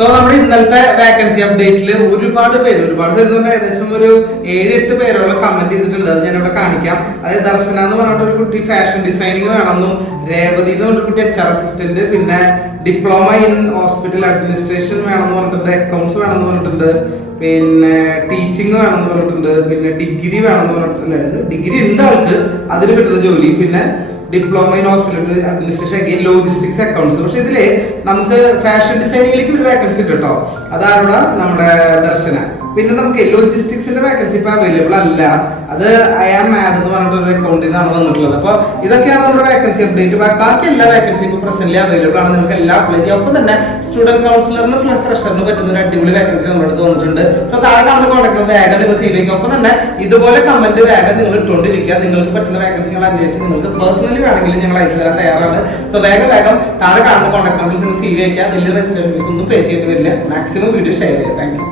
So നമ്മുടെ ഇന്നലത്തെ vacancy അപ്ഡേറ്റിൽ ഒരുപാട് പേര് എന്ന് പറഞ്ഞാൽ ഏകദേശം ഒരു 7-8 പേരോളം കമന്റ് ചെയ്തിട്ടുണ്ട്. അത് ഞാൻ ഇവിടെ കാണിക്കാം. അതായത് ദർശന എന്ന് പറഞ്ഞിട്ട് ഒരു കുട്ടി ഫാഷൻ ഡിസൈനിങ് വേണമെന്നും, രേവതി എന്ന് പറഞ്ഞ കുട്ടി HR അസിസ്റ്റന്റ്, പിന്നെ ഡിപ്ലോമ ഇൻ ഹോസ്പിറ്റൽ അഡ്മിനിസ്ട്രേഷൻ വേണമെന്ന് പറഞ്ഞിട്ടുണ്ട്, അക്കൗണ്ട്സ് വേണമെന്ന് പറഞ്ഞിട്ടുണ്ട്, പിന്നെ ടീച്ചിങ് വേണമെന്ന് പറഞ്ഞിട്ടുണ്ട്, പിന്നെ ഡിഗ്രി വേണമെന്ന് പറഞ്ഞിട്ടുണ്ട്. ഡിഗ്രി ഉണ്ട് ആൾക്ക്, അതിന് കിട്ടുന്ന ജോലി, പിന്നെ diploma in hospital administration, logistics, accounts. പക്ഷെ ഇതില് നമുക്ക് ഫാഷൻ ഡിസൈനിങ്ങിലേക്ക് ഒരു വേക്കൻസി ഉണ്ട് കേട്ടോ. അതാണ് നമ്മുടെ ദർശന. പിന്നെ നമുക്ക് ലോജിസ്റ്റിക്സിന്റെ വേക്കൻസി ഇപ്പൊ അവൈലബിൾ അല്ല. അത് ഐ ആം മാഡ് എന്ന് പറഞ്ഞിട്ട് ഒരു അക്കൗണ്ടിൽ നിന്നാണ് വന്നിട്ടുള്ളത്. അപ്പൊ ഇതൊക്കെയാണ് നമ്മുടെ വേക്കൻസി അപ്ഡേറ്റ്. ബാക്കി എല്ലാ വേക്കൻസി ഇപ്പൊ പ്രസന്റ്ലി അവൈലബിൾ ആണ്. നിങ്ങൾക്ക് എല്ലാം അപ്ലൈ ചെയ്യാം. ഒപ്പം തന്നെ സ്റ്റുഡന്റ് കൗൺസിലറിന് ഫ്രഷറിന് പറ്റുന്ന ഒരു അടിപൊളി വേക്കൻസി നമ്മുടെ അടുത്ത് വന്നിട്ടുണ്ട്. സോ താഴെ കാണുന്ന കോൺടാക്ട് വേഗം നിങ്ങൾ സീവിക്കും. ഒപ്പം തന്നെ ഇതുപോലെ കമന്റ് വേഗം നിങ്ങൾ ഇട്ടുകൊണ്ടിരിക്കുക. നിങ്ങൾക്ക് പറ്റുന്ന വേക്കൻസികൾ അന്വേഷിച്ച് നിങ്ങൾക്ക് പേഴ്സണലി വേണമെങ്കിൽ ഞങ്ങൾ അയച്ചു തരാൻ തയ്യാറാണ്. സോ വേഗം താഴെ കാണുന്ന കോൺടാക്ട് നമ്പറിൽ നിങ്ങൾ സീവ് അയക്കുക. വലിയ രജിസ്ട്രേഷൻ ഫീസ് ഒന്നും പേ ചെയ്യേണ്ടി വരില്ല. മാക്സിമം വീഡിയോ ഷെയർ ചെയ്യുക. Thank you.